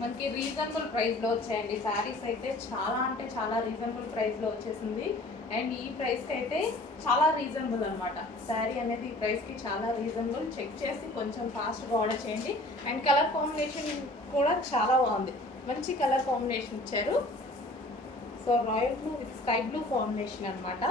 మనకి రీజనబుల్ ప్రైస్లో వచ్చాయండి శారీస్ అయితే. చాలా అంటే చాలా రీజనబుల్ ప్రైస్లో వచ్చేసింది. అండ్ ఈ ప్రైస్కి అయితే చాలా రీజనబుల్ అనమాట. శారీ అనేది ఈ ప్రైస్కి చాలా రీజనబుల్. చెక్ చేసి కొంచెం ఫాస్ట్గా ఆర్డర్ చేయండి. అండ్ కలర్ కాంబినేషన్ కూడా చాలా బాగుంది. మంచి కలర్ కాంబినేషన్ ఇచ్చారు. So royal blue with sky blue combination అనమాట.